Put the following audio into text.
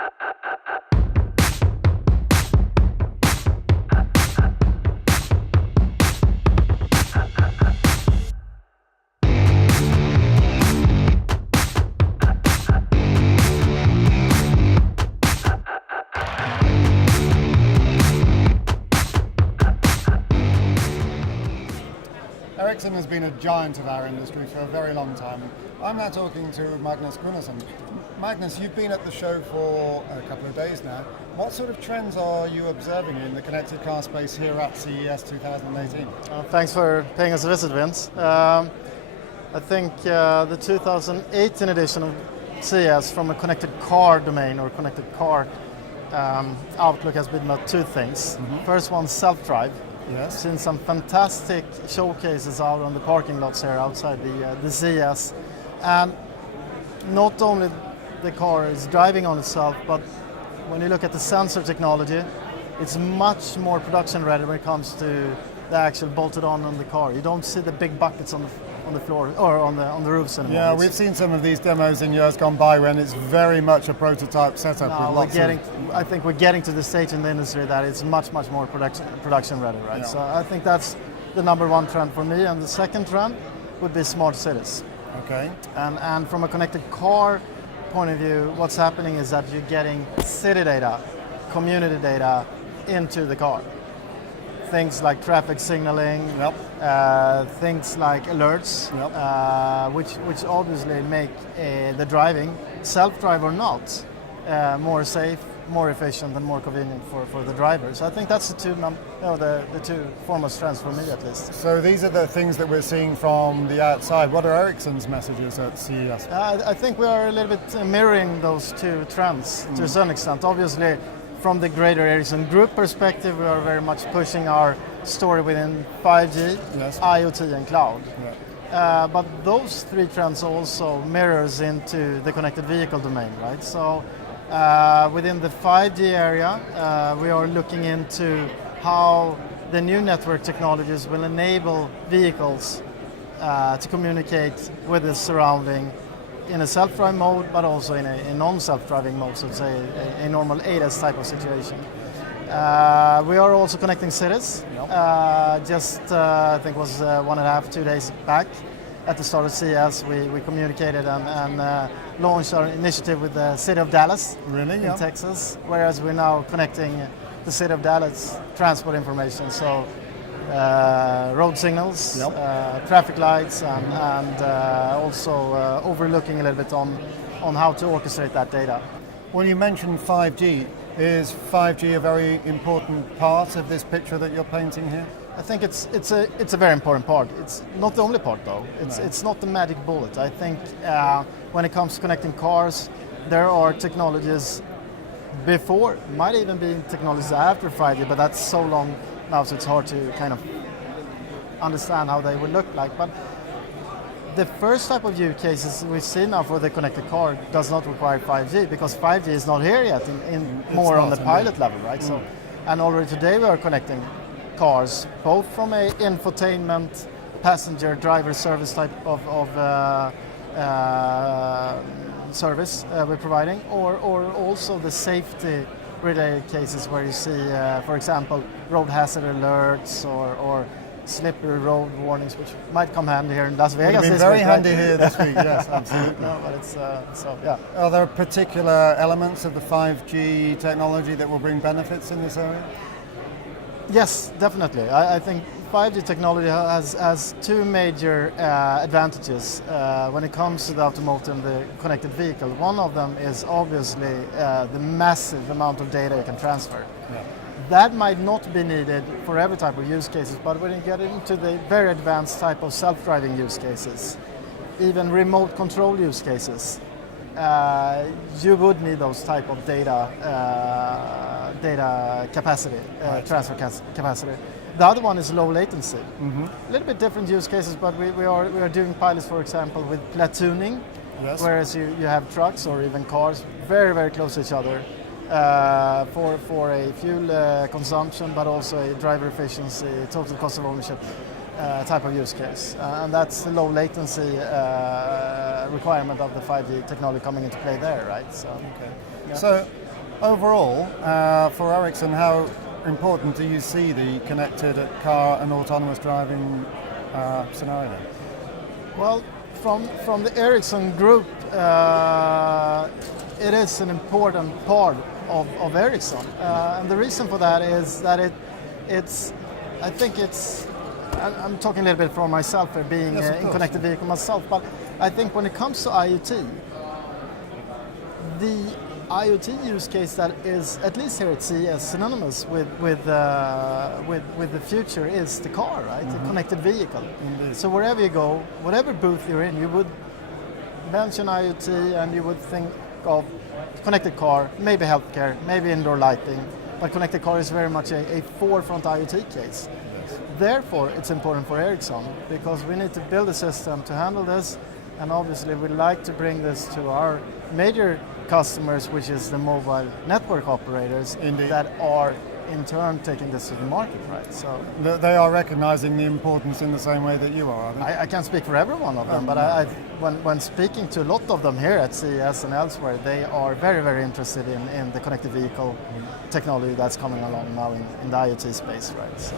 Ericsson has been a giant of our industry for a very long time. I'm now talking to Magnus Gunnarsson. Magnus, you've been at the show for a couple of days now. What sort of trends are you observing in the connected car space here at CES 2018? Thanks for paying us a visit, Vince. I think the 2018 edition of CES from a connected car domain or connected car outlook has been about two things. Mm-hmm. First one, self-drive. Yes. Seen some fantastic showcases out on the parking lots here outside the CES. And not only the car is driving on itself, but when you look at the sensor technology, it's much more production ready when it comes to the actual bolted on the car. You don't see the big buckets on the floor or on the roofs anymore. Yeah, we've seen some of these demos in years gone by when it's very much a prototype setup. I think we're getting to the stage in the industry that it's much more production ready, right? Yeah. So I think that's the number one trend for me, and the second trend would be smart cities. Okay. And from a connected car point of view, what's happening is that you're getting city data, community data into the car. Things like traffic signaling, Yep. things like alerts, Yep. which obviously make the driving, self-drive or not, more safe, more efficient, and more convenient for the driver. So I think that's the two foremost trends for me, at least. So these are the things that we're seeing from the outside. What are Ericsson's messages at CES? I think we are a little bit mirroring those two trends to a certain extent. Obviously, from the greater Ericsson Group perspective, we are very much pushing our story within 5G, Yes. IoT, and cloud. Yeah. But those three trends also mirrors into the connected vehicle domain, right? So within the 5G area, we are looking into how the new network technologies will enable vehicles to communicate with the surrounding in a self-drive mode, but also in a non-self-driving mode, so to say, a normal ADAS type of situation. We are also connecting cities. Yep. I think it was 1.5-2 days back at the start of CES, we communicated and launched our initiative with the city of Dallas in Texas, whereas we're now connecting the city of Dallas transport information. So road signals, Yep. Traffic lights, and also overlooking a little bit on how to orchestrate that data. Well, you mentioned 5G. Is 5G a very important part of this picture that you're painting here? I think it's a very important part. It's not the only part, though. It's not the magic bullet. I think when it comes to connecting cars, there are technologies before, might even be technologies after 5G, but that's so long now, so it's hard to kind of understand how they would look like. But the first type of use cases we see now for the connected car does not require 5G, because 5G is not here yet in more on the pilot level, right? So, and already today we are connecting cars, both from a infotainment, passenger, driver service type of service we're providing, or also the safety related cases where you see, for example, road hazard alerts or slippery road warnings, which might come handy here in Las Vegas. It's been very handy here this week, yes, absolutely. No, but it's, so, yeah. Are there particular elements of the 5G technology that will bring benefits in this area? Yes, definitely. I think 5G technology has two major advantages when it comes to the automotive and the connected vehicle. One of them is obviously the massive amount of data you can transfer. Yeah. That might not be needed for every type of use cases, but when you get into the very advanced type of self-driving use cases, even remote control use cases, you would need those type of data capacity, transfer capacity. The other one is low latency. Mm-hmm. A little bit different use cases, but we are doing pilots, for example, with platooning, Yes. whereas you have trucks or even cars very, very close to each other for a fuel consumption, but also a driver efficiency, total cost of ownership type of use case. And that's the low latency requirement of the 5G technology coming into play there, right? So, Okay. yeah. So Overall, for Ericsson, how important do you see the connected car and autonomous driving scenario? Well, from the Ericsson group, it is an important part of Ericsson, and the reason for that is that I'm talking a little bit for myself, being in connected vehicle myself, but I think when it comes to IoT, the IoT use case that is, at least here at CES, synonymous with the future is the car, right? Mm-hmm. The connected vehicle. Indeed. So wherever you go, whatever booth you're in, you would mention IoT and you would think of connected car, maybe healthcare, maybe indoor lighting, but connected car is very much a forefront IoT case. Yes. Therefore, it's important for Ericsson because we need to build a system to handle this, and obviously we'd like to bring this to our major customers, which is the mobile network operators. Indeed. That are in turn taking this to the market, right? So they are recognizing the importance in the same way that you are, I think. I can't speak for every one of them, but when speaking to a lot of them here at CES and elsewhere, they are very, very interested in the connected vehicle technology that's coming along now in the IoT space, right? So.